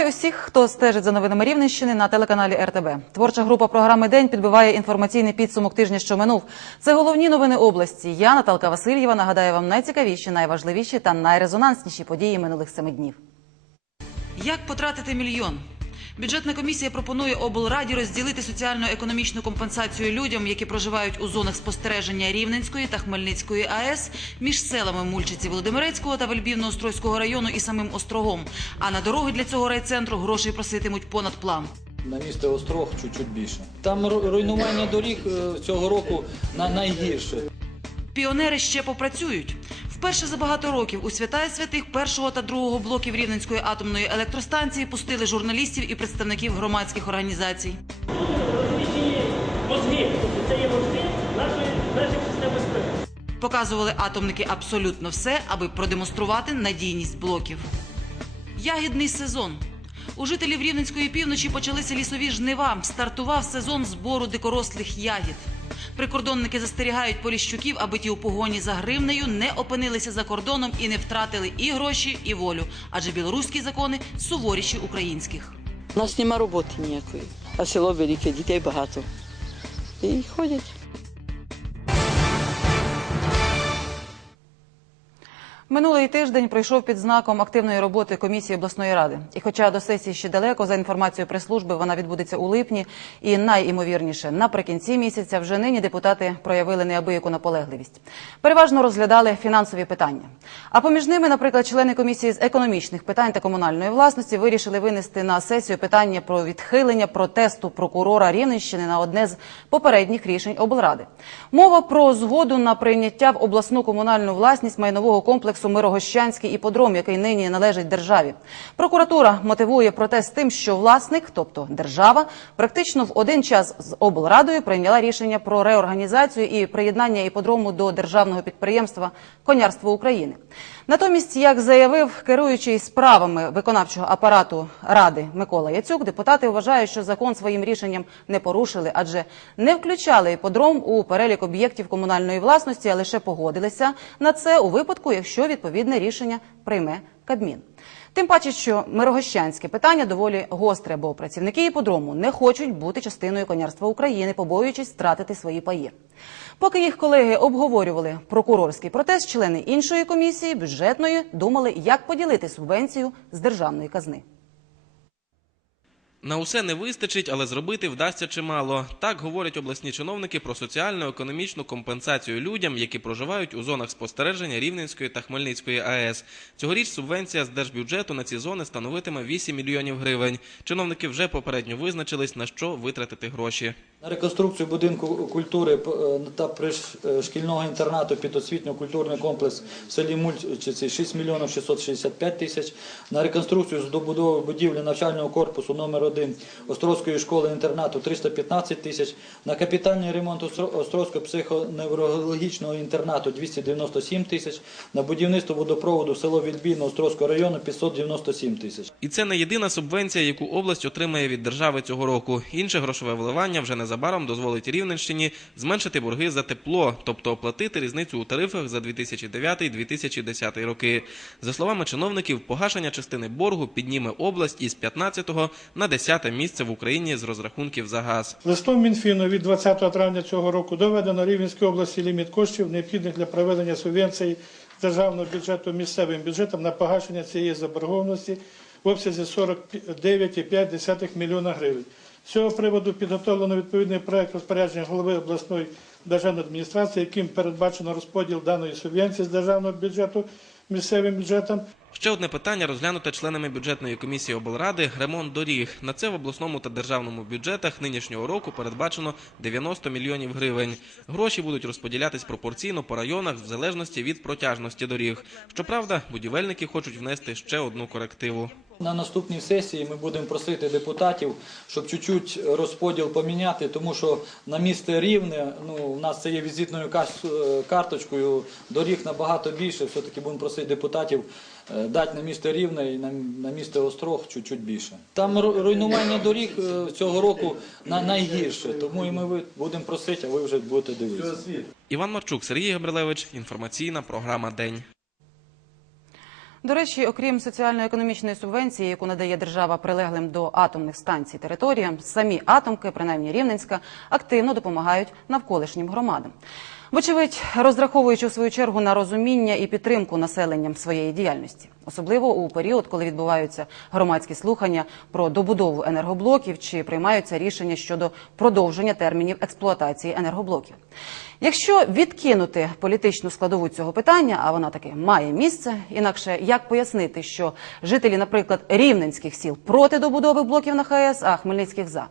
Вітаю усіх, хто стежить за новинами Рівненщини на телеканалі РТБ. Творча група програми День підбиває інформаційний підсумок тижня, що минув. Це головні новини області. Я Наталка Васильєва нагадаю вам найцікавіші, найважливіші та найрезонансніші події минулих семи днів. Як потратити мільйон? Бюджетна комісія пропонує облраді розділити соціально-економічну компенсацію людям, які проживають у зонах спостереження Рівненської та Хмельницької АЕС між селами Мульчиці Володимирецького та Вельбівно-Острозького району і самим Острогом. А на дороги для цього райцентру грошей проситимуть понад план. На місто Острог чуть-чуть більше. Там руйнування доріг е, цього року на найгірше. Піонери ще попрацюють. Вперше за багато років у святая святих першого та другого блоків Рівненської атомної електростанції пустили журналістів і представників громадських організацій. Показували атомники абсолютно все, аби продемонструвати надійність блоків. Ягідний сезон. У жителів Рівненської півночі почалися лісові жнива. Стартував сезон збору дикорослих ягід. Прикордонники застерігають поліщуків, аби ті у погоні за гривнею не опинилися за кордоном і не втратили і гроші, і волю. Адже білоруські закони суворіші українських. У нас нема роботи ніякої, а село велике, дітей багато. І ходять. Минулий тиждень пройшов під знаком активної роботи комісії обласної ради. І хоча до сесії ще далеко, за інформацією прес-служби, вона відбудеться у липні, і найімовірніше наприкінці місяця вже нині депутати проявили неабияку наполегливість. Переважно розглядали фінансові питання. А поміж ними, наприклад, члени комісії з економічних питань та комунальної власності вирішили винести на сесію питання про відхилення протесту прокурора Рівненщини на одне з попередніх рішень облради. Мова про згоду на прийняття в обласну комунальну власність майнового комплексу Мирогощанський іподром, який нині належить державі. Прокуратура мотивує протест тим, що власник, тобто держава, практично в один час з облрадою прийняла рішення про реорганізацію і приєднання іподрому до державного підприємства Конярство України. Натомість, як заявив керуючий справами виконавчого апарату ради Микола Яцюк, депутати вважають, що закон своїм рішенням не порушили, адже не включали іподром у перелік об'єктів комунальної власності, а лише погодилися на це у випадку, якщо відповідне рішення прийме Кабмін. Тим паче, що мирогощанське питання доволі гостре, бо працівники іподрому не хочуть бути частиною конярства України, побоюючись втратити свої паї. Поки їх колеги обговорювали прокурорський протест, члени іншої комісії бюджетної думали, як поділити субвенцію з державної казни. На усе не вистачить, але зробити вдасться чимало. Так говорять обласні чиновники про соціально-економічну компенсацію людям, які проживають у зонах спостереження Рівненської та Хмельницької АЕС. Цьогоріч субвенція з держбюджету на ці зони становитиме 8 мільйонів гривень. Чиновники вже попередньо визначились, на що витратити гроші. На реконструкцію будинку культури е, та пришкільного інтернату під освітньо-культурний комплекс в селі Мульчиці 6 мільйонів 665 тисяч. На реконструкцію з добудови будівлі навчального корпусу номер 1 Острозької школи-інтернату 315 тисяч. На капітальний ремонт Остро- Острозького психоневрологічного інтернату 297 тисяч. На будівництво водопроводу село Вільбіно Острозького району 597 тисяч. І це не єдина субвенція, яку область отримає від держави цього року. Інше грошове вливання вже незабаром дозволить Рівненщині зменшити борги за тепло, тобто оплатити різницю у тарифах за 2009-2010 роки. За словами чиновників, погашення частини боргу підніме область із 15-го на 10-те місце в Україні з розрахунків за газ. Листом Мінфіну від 20 травня цього року доведено Рівненській області ліміт коштів, необхідних для проведення субвенцій державного бюджету місцевим бюджетом на погашення цієї заборгованості в обсязі 49,5 мільйона гривень. З цього приводу підготовлено відповідний проект розпорядження голови обласної державної адміністрації, яким передбачено розподіл даної субвенції з державного бюджету місцевим бюджетом Ще одне питання розглянуте членами бюджетної комісії облради ремонт доріг. На це в обласному та державному бюджетах нинішнього року передбачено 90 мільйонів гривень. Гроші будуть розподілятись пропорційно по районах в залежності від протяжності доріг. Щоправда, будівельники хочуть внести ще одну корективу. На наступній сесії ми будемо просити депутатів, щоб чуть-чуть розподіл поміняти, тому що на місто Рівне, ну, у нас це є візитною е, карточкою, доріг набагато більше, все-таки будемо просити депутатів е, дати на місто Рівне і на, місто Острог чуть-чуть більше. Там руйнування доріг е, цього року на, найгірше, тому і ми будемо просити, а ви вже будете дивитися. Іван Марчук, Сергій Габрилевич. Інформаційна програма День. До речі, окрім соціально-економічної субвенції, яку надає держава прилеглим до атомних станцій територіям, самі атомки, принаймні Рівненська, активно допомагають навколишнім громадам. Вочевидь, розраховуючи в свою чергу на розуміння і підтримку населенням своєї діяльності, особливо у період, коли відбуваються громадські слухання про добудову енергоблоків чи приймаються рішення щодо продовження термінів експлуатації енергоблоків. Якщо відкинути політичну складову цього питання, а вона таки має місце, інакше як пояснити, що жителі, наприклад, рівненських сіл проти добудови блоків на ХАЕС, а Хмельницьких за.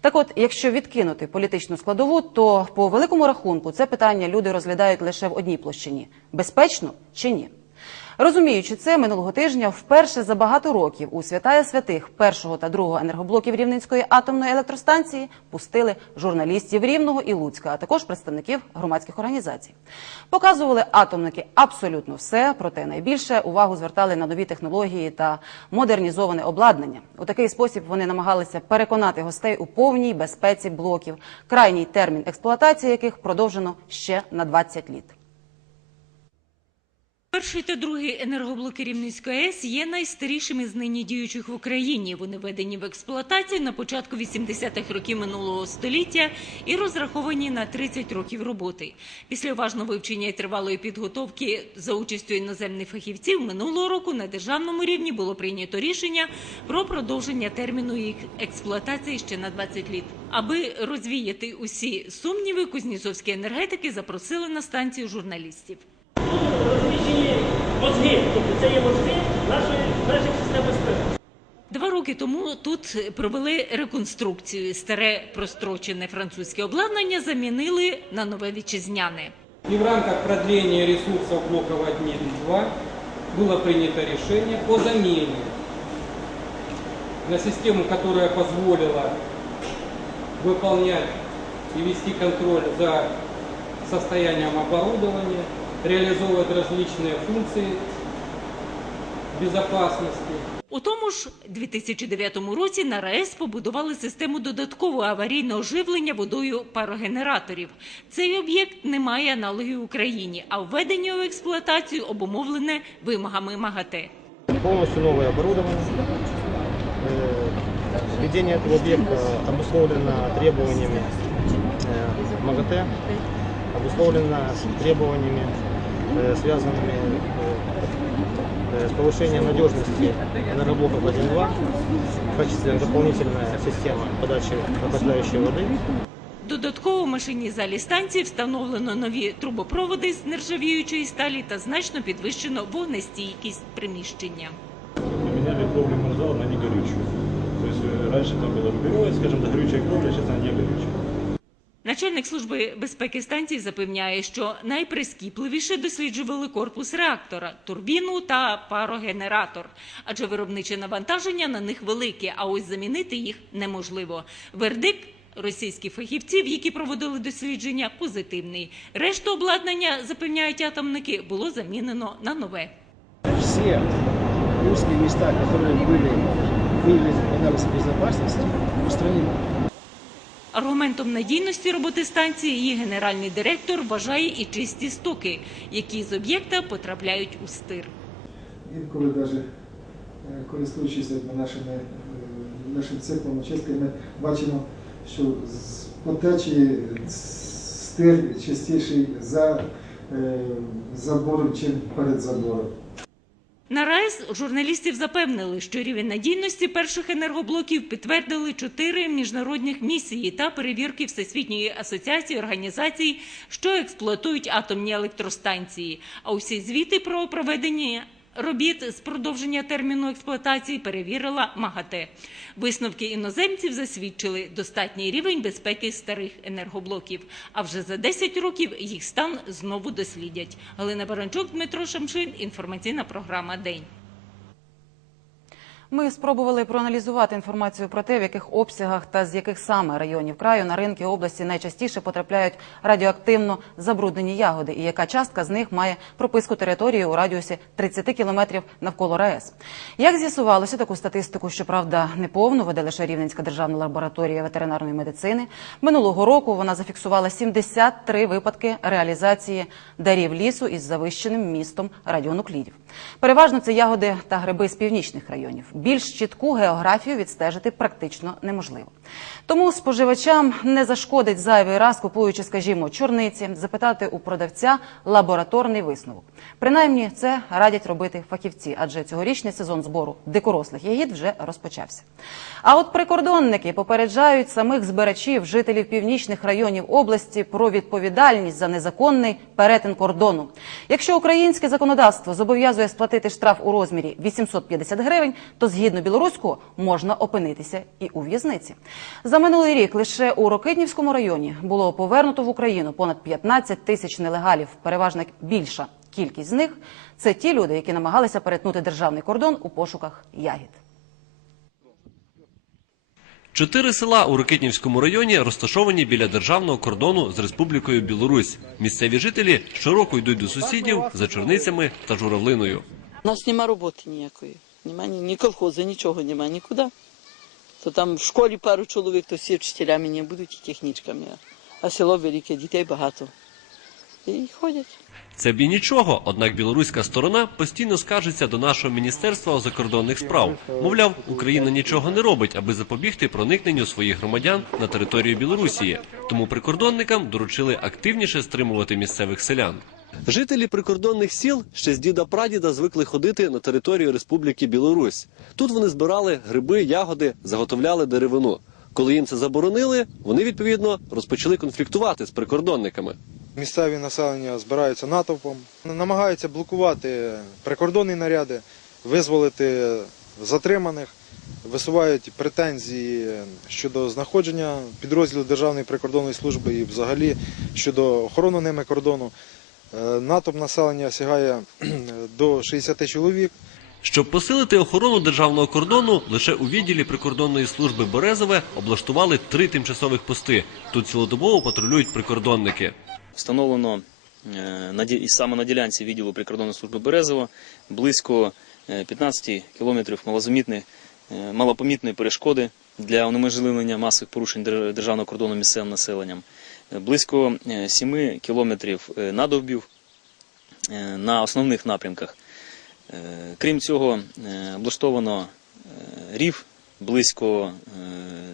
Так от, якщо відкинути політичну складову, то по великому рахунку це питання люди розглядають лише в одній площині: безпечно чи ні. Розуміючи це, минулого тижня вперше за багато років у святая святих першого та другого енергоблоків Рівненської атомної електростанції пустили журналістів Рівного і Луцька, а також представників громадських організацій. Показували атомники абсолютно все, проте найбільше увагу звертали на нові технології та модернізоване обладнання. У такий спосіб вони намагалися переконати гостей у повній безпеці блоків, крайній термін експлуатації яких продовжено ще на 20 літ. Перший та другий енергоблоки Рівненської АЕС є найстарішими з нині діючих в Україні. Вони введені в експлуатацію на початку 80-х років минулого століття і розраховані на 30 років роботи. Після уважного вивчення і тривалої підготовки за участю іноземних фахівців минулого року на державному рівні було прийнято рішення про продовження терміну їх експлуатації ще на 20 літ. Аби розвіяти усі сумніви, кузнєцовські енергетики запросили на станцію журналістів. Мозги, тобто це є мозги нашої, наших систем безпеки. Два роки тому тут провели реконструкцію. Старе прострочене французьке обладнання замінили на нове вітчизняне. И в рамках продления ресурсов блоков 1 и 2 было принято решение о замене на систему, которая позволила выполнять и вести контроль за состоянием оборудования, реализовывать различные функции безопасности. У тому ж 2009 році на РАЕС побудували систему додаткового аварійного живлення водою парогенераторів. Цей об'єкт не має аналогів в Україні, а введення у експлуатацію обумовлене вимогами МАГАТЕ. полностью новое оборудование. Э, Введение этого объекта обусловлено требованиями э, МАГАТЭ, обусловлено требованиями, э, связанными э, с повышением надежности энергоблоков 1.2 в качестве дополнительная система подачи охлаждающей воды. Додатково в машинній залі станції встановлено нові трубопроводи з нержавіючої сталі та значно підвищено вогнестійкість приміщення. поменяли кровлю морзала на негорючую. То есть э, раньше там было рубероид, скажем, да, горючая кровля, сейчас она не горючая. Начальник служби безпеки станції запевняє, що найприскіпливіше досліджували корпус реактора, турбіну та парогенератор, адже виробниче навантаження на них велике, а ось замінити їх неможливо. Вердикт російських фахівців, які проводили дослідження, позитивний. Решту обладнання, запевняють атомники, було замінено на нове. все узкие места, которые были выявлены в анализе безопасности, устранены. Аргументом надійності роботи станції її генеральний директор вважає і чисті стоки, які з об'єкта потрапляють у стир. Інколи навіть користуючись нашими, е, нашим циклом очистки, ми бачимо, що з потечі стир частіший за е, забором, чим перед забором. На журналістів запевнили, що рівень надійності перших енергоблоків підтвердили чотири міжнародних місії та перевірки Всесвітньої асоціації організацій, що експлуатують атомні електростанції. А усі звіти про проведення робіт з продовження терміну експлуатації перевірила МАГАТЕ. Висновки іноземців засвідчили достатній рівень безпеки старих енергоблоків. А вже за 10 років їх стан знову дослідять. Галина Баранчук, Дмитро Шамшин. Інформаційна програма День. Ми спробували проаналізувати інформацію про те, в яких обсягах та з яких саме районів краю на ринки області найчастіше потрапляють радіоактивно забруднені ягоди, і яка частка з них має прописку території у радіусі 30 кілометрів навколо РаЕС. Як з'ясувалося, таку статистику, щоправда, неповну веде лише Рівненська державна лабораторія ветеринарної медицини. Минулого року вона зафіксувала 73 випадки реалізації дарів лісу із завищеним містом радіонуклідів. Переважно це ягоди та гриби з північних районів. Більш чітку географію відстежити практично неможливо. Тому споживачам не зашкодить зайвий раз, купуючи, скажімо, чорниці, запитати у продавця лабораторний висновок. Принаймні, це радять робити фахівці, адже цьогорічний сезон збору дикорослих ягід вже розпочався. А от прикордонники попереджають самих збирачів, жителів північних районів області про відповідальність за незаконний перетин кордону. Якщо українське законодавство зобов'язує сплатити штраф у розмірі 850 гривень, то згідно білоруського можна опинитися і у в'язниці. За минулий рік лише у Рокитнівському районі було повернуто в Україну понад 15 тисяч нелегалів. Переважна більша кількість з них це ті люди, які намагалися перетнути державний кордон у пошуках ягід. Чотири села у Рокитнівському районі розташовані біля державного кордону з Республікою Білорусь. Місцеві жителі щороку йдуть до сусідів за чорницями та журавлиною. У нас нема роботи ніякої. Нема ні, колхозу, нічого нема, нікуди. То там в школі пару чоловік, то всі вчителями не будуть і технічками. А село велике, дітей багато. І ходять. Це б і нічого, однак білоруська сторона постійно скаржиться до нашого міністерства закордонних справ. Мовляв, Україна нічого не робить, аби запобігти проникненню своїх громадян на територію Білорусі. Тому прикордонникам доручили активніше стримувати місцевих селян. Жителі прикордонних сіл ще з діда прадіда звикли ходити на територію Республіки Білорусь. Тут вони збирали гриби, ягоди, заготовляли деревину. Коли їм це заборонили, вони відповідно розпочали конфліктувати з прикордонниками. Місцеві населення збираються натовпом, намагаються блокувати прикордонні наряди, визволити затриманих, висувають претензії щодо знаходження підрозділів Державної прикордонної служби і взагалі щодо охорони ними кордону. Е, Натовп населення сягає до 60 чоловік. Щоб посилити охорону державного кордону, лише у відділі прикордонної служби Березове облаштували три тимчасових пости. Тут цілодобово патрулюють прикордонники. Встановлено е, і саме на ділянці відділу прикордонної служби Березово близько е, 15 кілометрів малозамітної, е, малопомітної перешкоди для унеможливлення масових порушень дер- державного кордону місцевим населенням, близько е, 7 кілометрів е, надовбів е, на основних напрямках. Е, Крім цього, е, облаштовано е, рів близько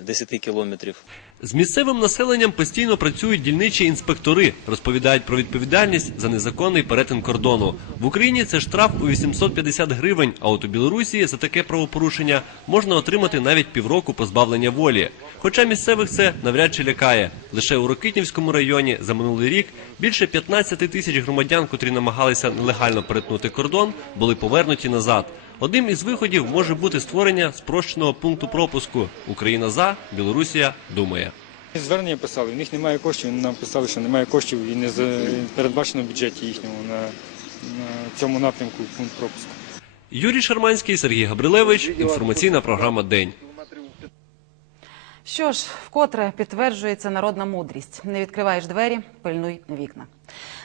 е, 10 кілометрів. З місцевим населенням постійно працюють дільничі інспектори, розповідають про відповідальність за незаконний перетин кордону. В Україні це штраф у 850 гривень, а от у Білорусі за таке правопорушення можна отримати навіть півроку позбавлення волі. Хоча місцевих це навряд чи лякає. Лише у Рокитнівському районі за минулий рік більше 15 тисяч громадян, котрі намагалися нелегально перетнути кордон, були повернуті назад. Одним із виходів може бути створення спрощеного пункту пропуску. Україна за, Білорусія думає. Звернення писали, в них немає коштів, вони нам писали, що немає коштів і не передбачено в бюджеті їхньому на, на цьому напрямку пункт пропуску. Юрій Шарманський, Сергій Габрилевич. Інформаційна програма День. Що ж, вкотре підтверджується народна мудрість: не відкриваєш двері, пильнуй вікна.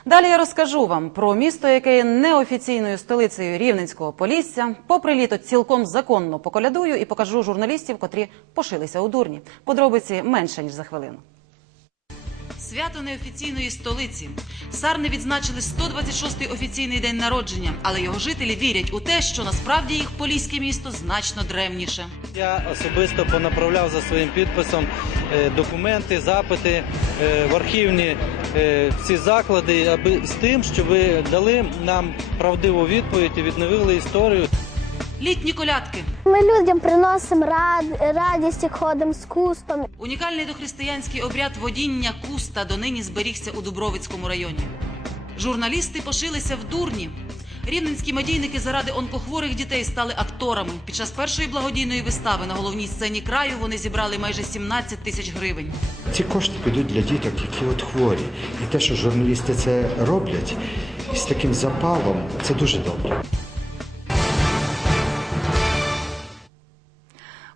Далі я розкажу вам про місто, яке є неофіційною столицею Рівненського Полісся. Попри літо цілком законно поколядую і покажу журналістів, котрі пошилися у дурні. Подробиці менше ніж за хвилину. Свято неофіційної столиці. Сарни відзначили 126-й офіційний день народження, але його жителі вірять у те, що насправді їх поліське місто значно древніше. Я особисто понаправляв за своїм підписом е, документи, запити е, в архівні е, всі заклади, аби з тим, щоб ви дали нам правдиву відповідь і відновили історію. Літні колядки. Ми людям приносимо рад, радість, як ходимо з кустом. Унікальний дохристиянський обряд водіння куста донині зберігся у Дубровицькому районі. Журналісти пошилися в дурні. Рівненські медійники заради онкохворих дітей стали акторами. Під час першої благодійної вистави на головній сцені краю вони зібрали майже 17 тисяч гривень. Ці кошти підуть для діток, які от хворі. І те, що журналісти це роблять з таким запалом, це дуже добре.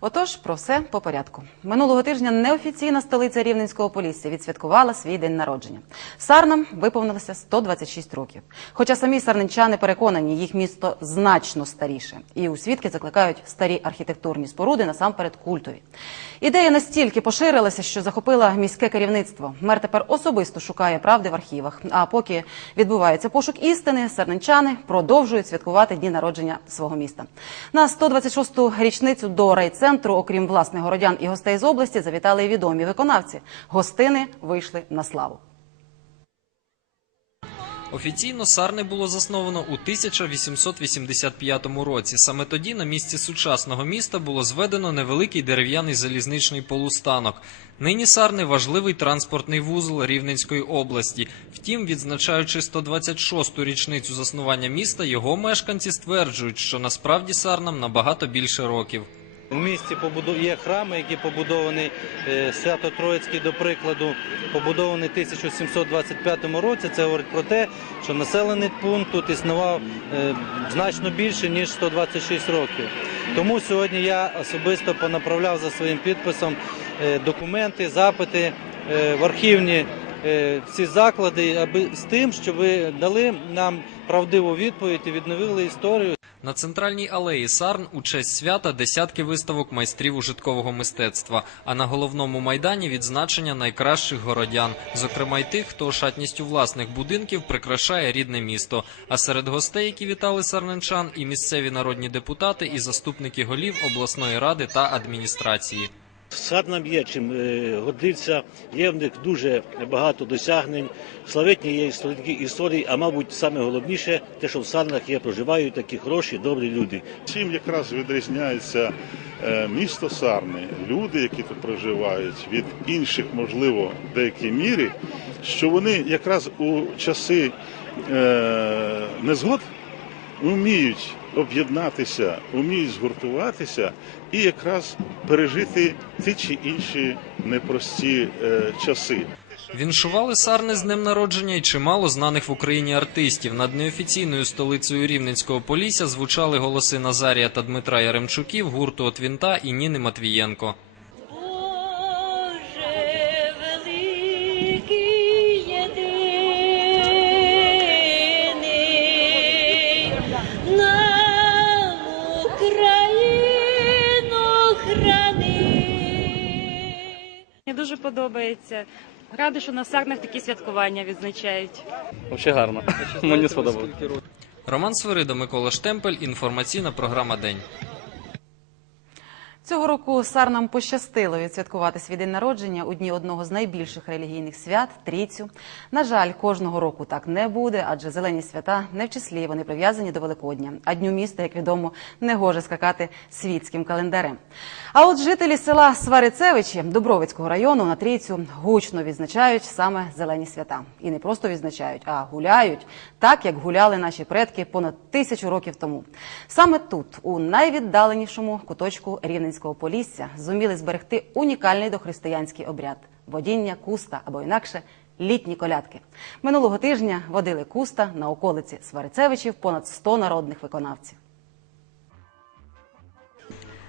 Отож, про все по порядку. Минулого тижня неофіційна столиця Рівненського Полісся відсвяткувала свій день народження. Сарнам виповнилося 126 років. Хоча самі сарненчани переконані, їх місто значно старіше, і у свідки закликають старі архітектурні споруди насамперед культові. Ідея настільки поширилася, що захопила міське керівництво. Мер тепер особисто шукає правди в архівах. А поки відбувається пошук істини, сарненчани продовжують святкувати дні народження свого міста. На 126-ту річницю до райцентру, окрім власних городян і гостей з області, завітали і відомі виконавці. Гостини вийшли на славу. Офіційно Сарни було засновано у 1885 році. Саме тоді на місці сучасного міста було зведено невеликий дерев'яний залізничний полустанок. Нині Сарни важливий транспортний вузол Рівненської області. Втім, відзначаючи 126-ту річницю заснування міста, його мешканці стверджують, що насправді Сарнам набагато більше років. У місті є храми, які побудовані е, Свято-Троїцький, до прикладу, побудований в 1725 році. Це говорить про те, що населений пункт тут існував е, значно більше ніж 126 років. Тому сьогодні я особисто понаправляв за своїм підписом е, документи, запити в архівні всі заклади, аби з тим, щоб ви дали нам правдиву відповідь і відновили історію. На центральній алеї Сарн у честь свята десятки виставок майстрів ужиткового мистецтва. А на головному майдані відзначення найкращих городян, зокрема й тих, хто шатністю власних будинків прикрашає рідне місто. А серед гостей, які вітали сарненчан, і місцеві народні депутати, і заступники голів обласної ради та адміністрації. Сарнам є чим е, гордитися, є в них дуже багато досягнень, славетні є історики історії, а мабуть, саме головніше, те, що в Сарнах є, проживають такі хороші, добрі люди. Чим якраз відрізняється е, місто Сарни, люди, які тут проживають, від інших, можливо, в деякій мірі, що вони якраз у часи е, незгод вміють об'єднатися, вміють згуртуватися і якраз пережити ті чи інші непрості е, часи. Віншували Сарни з днем народження й чимало знаних в Україні артистів. Над неофіційною столицею Рівненського Полісся звучали голоси Назарія та Дмитра Яремчуків, гурту «От Вінта» і Ніни Матвієнко. Подобається. Рада, що на Сарнах такі святкування відзначають. Взагалі гарно. Мені сподобалось. Роман Свирида, Микола Штемпель. Інформаційна програма День. Цього року Сарнам пощастило відсвяткувати свій день народження у дні одного з найбільших релігійних свят трійцю. На жаль, кожного року так не буде, адже зелені свята не в числі вони прив'язані до Великодня. А дню міста, як відомо, не гоже скакати світським календарем. А от жителі села Сварицевичі Дубровицького району на трійцю гучно відзначають саме зелені свята. І не просто відзначають, а гуляють так, як гуляли наші предки понад тисячу років тому. Саме тут, у найвіддаленішому куточку Рівненського Полісся, зуміли зберегти унікальний дохристиянський обряд водіння куста або інакше. Літні колядки минулого тижня водили куста на околиці Сварицевичів понад 100 народних виконавців.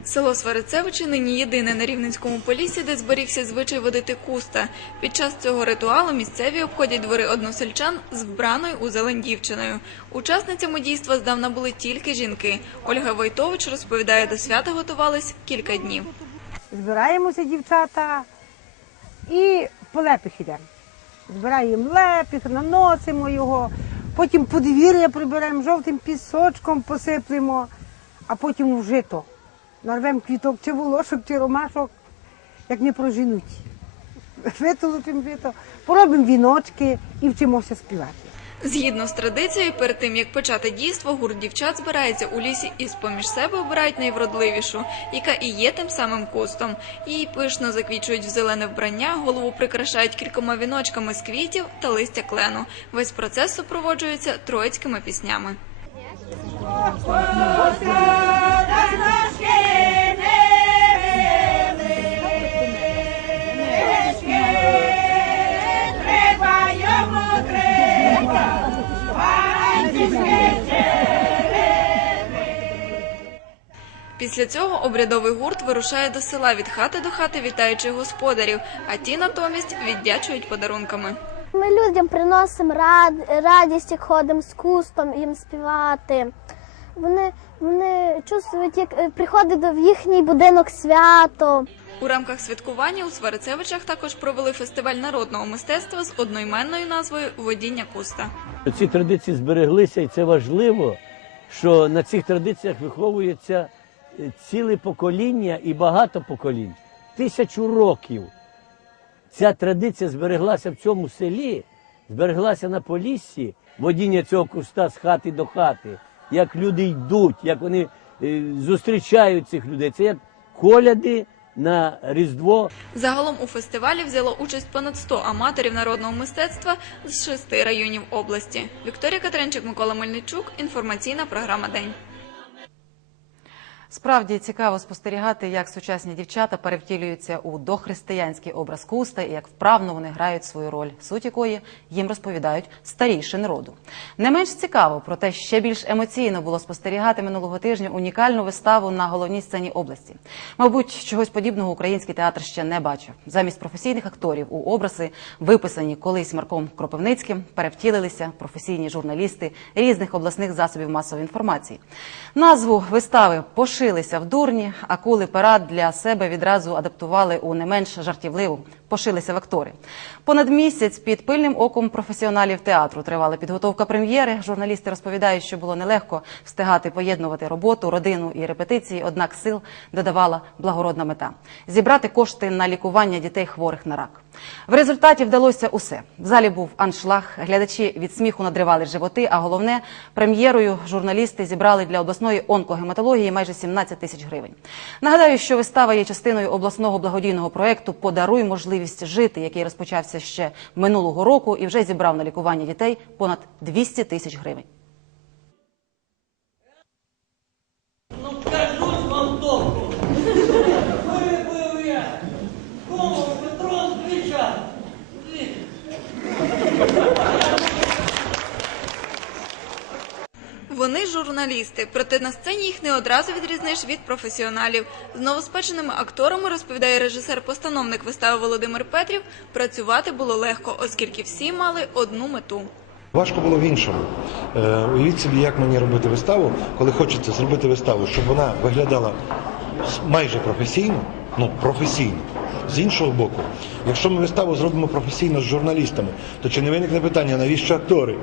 Село Сварицевичі нині єдине на Рівненському полісі, де зберігся звичай водити куста. Під час цього ритуалу місцеві обходять двори односельчан з вбраною у зелень дівчиною. Учасницями дійства здавна були тільки жінки. Ольга Войтович розповідає, до свята готувались кілька днів. Збираємося, дівчата, і по лепіх йдемо. Збираємо лепіх, наносимо його, потім подвір'я приберемо, жовтим пісочком посиплемо, а потім в жито. Нарвемо квіток чи волошок, чи ромашок, як не проженуть. Витолупимо жито, поробимо віночки і вчимося співати. Згідно з традицією, перед тим як почати дійство, гурт дівчат збирається у лісі і з-поміж себе обирають найвродливішу, яка і є тим самим кустом. Її пишно заквічують в зелене вбрання, голову прикрашають кількома віночками з квітів та листя клену. Весь процес супроводжується троїцькими піснями. Після цього обрядовий гурт вирушає до села від хати до хати, вітаючи господарів, а ті натомість віддячують подарунками. Ми людям приносимо рад, радість, як ходимо з кустом їм співати. Вони, вони чувствують, як е, приходить до в їхній будинок свято. У рамках святкування у Сварицевичах також провели фестиваль народного мистецтва з одноіменною назвою Водіння куста. Ці традиції збереглися, і це важливо, що на цих традиціях виховується ціле покоління і багато поколінь. Тисячу років ця традиція збереглася в цьому селі, збереглася на Поліссі, водіння цього куста з хати до хати, як люди йдуть, як вони е, зустрічають цих людей. Це як коляди на Різдво. Загалом у фестивалі взяло участь понад 100 аматорів народного мистецтва з шести районів області. Вікторія Катеринчик, Микола Мельничук. Інформаційна програма День. Справді цікаво спостерігати, як сучасні дівчата перевтілюються у дохристиянський образ куста і як вправно вони грають свою роль, суть якої їм розповідають старіші народу. Не менш цікаво, проте ще більш емоційно було спостерігати минулого тижня унікальну виставу на головній сцені області. Мабуть, чогось подібного український театр ще не бачив. Замість професійних акторів у образи, виписані колись Марком Кропивницьким, перевтілилися професійні журналісти різних обласних засобів масової інформації. Назву вистави пошилися в дурні, а коли парад для себе відразу адаптували у не менш жартівливу. Пошилися в актори. Понад місяць під пильним оком професіоналів театру тривала підготовка прем'єри. Журналісти розповідають, що було нелегко встигати поєднувати роботу, родину і репетиції. Однак сил додавала благородна мета зібрати кошти на лікування дітей хворих на рак. В результаті вдалося усе. В залі був аншлаг. Глядачі від сміху надривали животи. А головне, прем'єрою журналісти зібрали для обласної онкогематології майже 17 тисяч гривень. Нагадаю, що вистава є частиною обласного благодійного проекту Подаруй можливість жити, який розпочався ще минулого року і вже зібрав на лікування дітей понад 200 тисяч гривень. Вони журналісти, проте на сцені їх не одразу відрізниш від професіоналів. З новоспеченими акторами, розповідає режисер-постановник вистави Володимир Петрів, працювати було легко, оскільки всі мали одну мету. Важко було в іншому. Е, уявіть собі, як мені робити виставу, коли хочеться зробити виставу, щоб вона виглядала майже професійно, ну професійно. З іншого боку, якщо ми виставу зробимо професійно з журналістами, то чи не виникне питання, навіщо актори?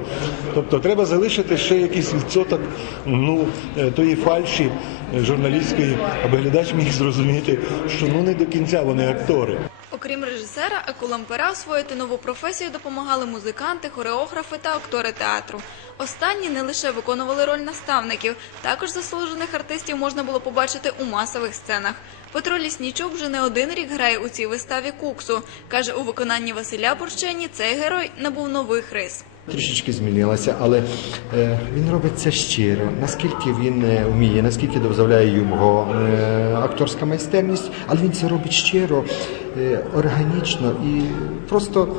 Тобто треба залишити ще якийсь відсоток ну, е, тої фальші е, журналістської, аби глядач міг зрозуміти, що ну не до кінця вони актори. Окрім режисера, екулампера освоїти нову професію допомагали музиканти, хореографи та актори театру. Останні не лише виконували роль наставників, також заслужених артистів можна було побачити у масових сценах. Петро Ліснічук вже не один рік грає у цій виставі куксу. Каже, у виконанні Василя Бурчені цей герой набув нових рис. Трішечки змінилася, але е, він робить це щиро. Наскільки він е, вміє, наскільки дозволяє його е, акторська майстерність, але він це робить щиро, органічно і просто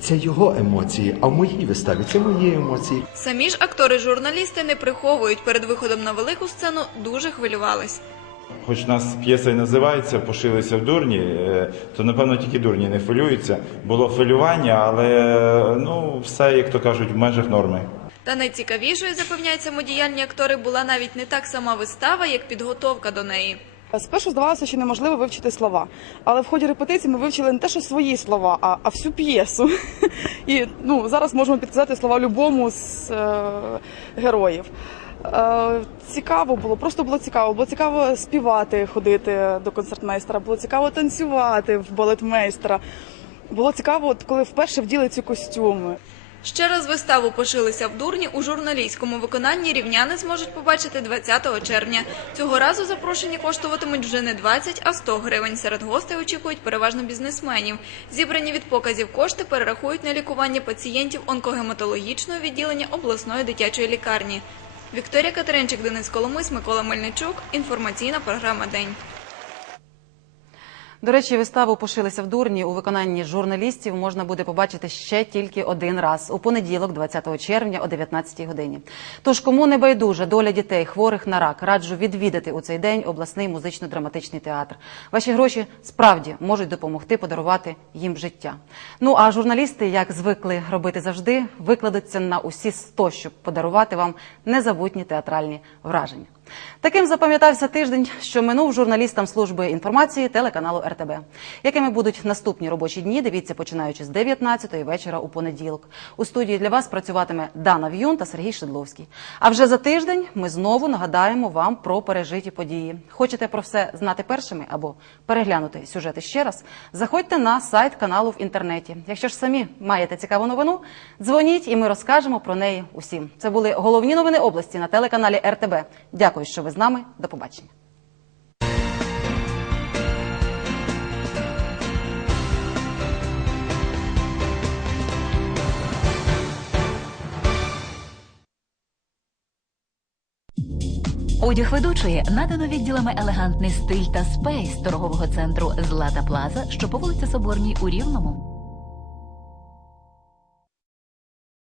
це його емоції. А в моїй виставі це мої емоції. Самі ж актори-журналісти не приховують перед виходом на велику сцену дуже хвилювались. Хоч у нас п'єса і називається Пошилися в дурні, е, то напевно тільки дурні не хвилюються. Було хвилювання, але ну все, як то кажуть, в межах норми. Та найцікавішою, запевняють самодіяльні актори, була навіть не так сама вистава, як підготовка до неї. Спершу здавалося, що неможливо вивчити слова, але в ході репетиції ми вивчили не те, що свої слова, а, а всю п'єсу. І ну, зараз можемо підказати слова любому з е, героїв. Е, цікаво було, просто було цікаво. Було цікаво співати, ходити до концертмейстера, було цікаво танцювати в балетмейстера. Було цікаво, от коли вперше вділи ці костюми. Ще раз виставу пошилися в дурні у журналістському виконанні рівняни зможуть побачити 20 червня. Цього разу запрошені коштуватимуть вже не 20, а 100 гривень. Серед гостей очікують переважно бізнесменів. Зібрані від показів кошти перерахують на лікування пацієнтів онкогематологічного відділення обласної дитячої лікарні. Вікторія Катеринчик, Денис Коломис, Микола Мельничук. Інформаційна програма День. До речі, виставу пошилися в дурні у виконанні журналістів можна буде побачити ще тільки один раз у понеділок, 20 червня о 19 годині. Тож кому не байдуже доля дітей хворих на рак, раджу відвідати у цей день обласний музично-драматичний театр. Ваші гроші справді можуть допомогти подарувати їм життя. Ну а журналісти, як звикли робити завжди, викладуться на усі 100, щоб подарувати вам незабутні театральні враження. Таким запам'ятався тиждень, що минув журналістам служби інформації телеканалу РТБ. Якими будуть наступні робочі дні? Дивіться, починаючи з 19-ї вечора у понеділок. У студії для вас працюватиме Дана В'юн та Сергій Шедловський. А вже за тиждень ми знову нагадаємо вам про пережиті події. Хочете про все знати першими або переглянути сюжети ще раз? Заходьте на сайт каналу в інтернеті. Якщо ж самі маєте цікаву новину, дзвоніть і ми розкажемо про неї усім. Це були головні новини області на телеканалі РТБ. Дякую, що ви з нами. До побачення. Одяг ведучої надано відділами елегантний стиль та спейс торгового центру Злата Плаза, що по вулиці Соборній у Рівному.